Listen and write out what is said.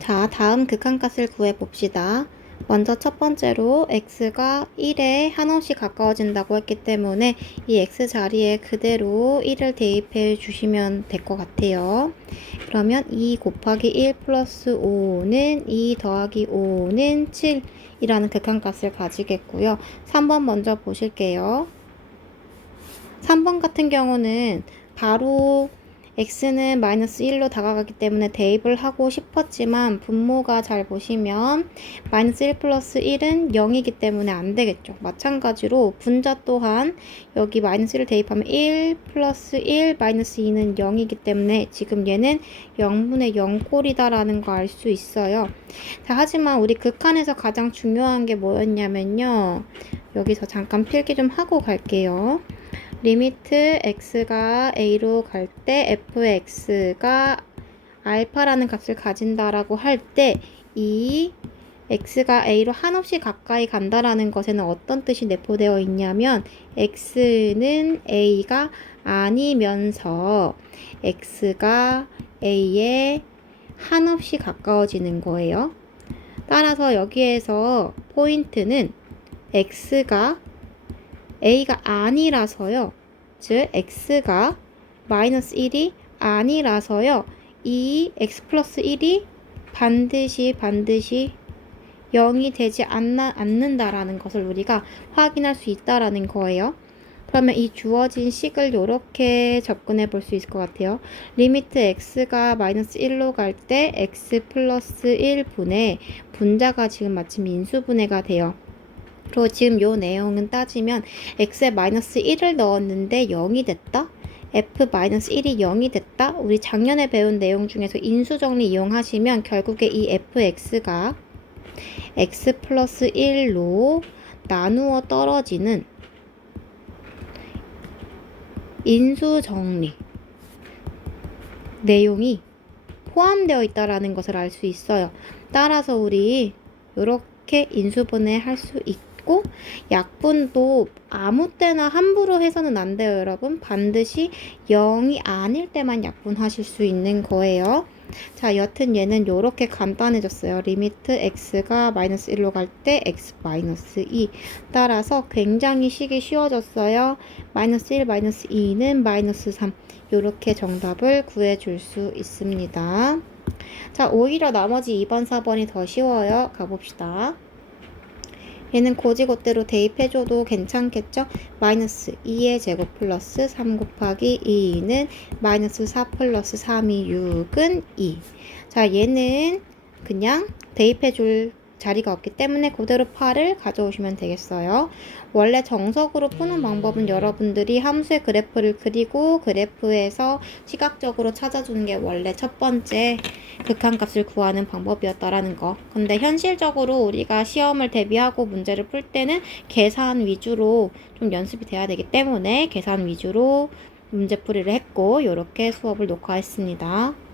자, 다음 극한값을 구해봅시다. 먼저 첫 번째로 x가 1에 한없이 가까워진다고 했기 때문에 이 x 자리에 그대로 1을 대입해 주시면 될 것 같아요. 그러면 2 곱하기 1 플러스 5는 2 더하기 5는 7이라는 극한값을 가지겠고요. 3번 먼저 보실게요. 3번 같은 경우는 바로 x는 마이너스 1로 다가가기 때문에 대입을 하고 싶었지만 분모가 잘 보시면 마이너스 1 플러스 1은 0이기 때문에 안 되겠죠. 마찬가지로 분자 또한 여기 마이너스 1을 대입하면 1 플러스 1 마이너스 2는 0이기 때문에 지금 얘는 0분의 0꼴이다라는 거 알 수 있어요. 자, 하지만 우리 극한에서 가장 중요한 게 뭐였냐면요. 여기서 잠깐 필기 좀 하고 갈게요. 리미트 x가 a로 갈 때 fx가 알파라는 값을 가진다라고 할 때 이 x가 a로 한없이 가까이 간다라는 것에는 어떤 뜻이 내포되어 있냐면 x는 a가 아니면서 x가 a에 한없이 가까워지는 거예요. 따라서 여기에서 포인트는 x가 a가 아니라서요. 즉 x가 마이너스 1이 아니라서요. 이 x 플러스 1이 반드시 반드시 0이 되지 않나, 않는다라는 것을 우리가 확인할 수 있다라는 거예요. 그러면 이 주어진 식을 이렇게 접근해 볼 수 있을 것 같아요. 리미트 x가 마이너스 1로 갈 때 x 플러스 1분의 분자가 지금 마침 인수분해가 돼요. 그리고 지금 요 내용은 따지면 x에 마이너스 1을 넣었는데 0이 됐다? f 마이너스 1이 0이 됐다? 우리 작년에 배운 내용 중에서 인수정리 이용하시면 결국에 이 fx가 x 플러스 1로 나누어 떨어지는 인수정리 내용이 포함되어 있다라는 것을 알 수 있어요. 따라서 우리 이렇게 인수분해 할 수 있고 약분도 아무 때나 함부로 해서는 안 돼요, 여러분. 반드시 0이 아닐 때만 약분하실 수 있는 거예요. 자, 여튼 얘는 이렇게 간단해졌어요. 리미트 x가 마이너스 1로 갈 때 x 마이너스 2. 따라서 굉장히 식이 쉬워졌어요. 마이너스 1, 마이너스 2는 마이너스 3. 이렇게 정답을 구해줄 수 있습니다. 자, 오히려 나머지 2번, 4번이 더 쉬워요. 가봅시다. 얘는 고지고대로 대입해줘도 괜찮겠죠? 마이너스 2의 제곱 플러스 3 곱하기 2는 마이너스 4 플러스 3이 6은 2. 자, 얘는 그냥 대입해줄 자리가 없기 때문에 그대로 8을 가져오시면 되겠어요. 원래 정석으로 푸는 방법은 여러분들이 함수의 그래프를 그리고 그래프에서 시각적으로 찾아주는 게 원래 첫 번째 극한값을 구하는 방법이었다라는 거. 근데 현실적으로 우리가 시험을 대비하고 문제를 풀 때는 계산 위주로 좀 연습이 돼야 되기 때문에 계산 위주로 문제풀이를 했고 이렇게 수업을 녹화했습니다.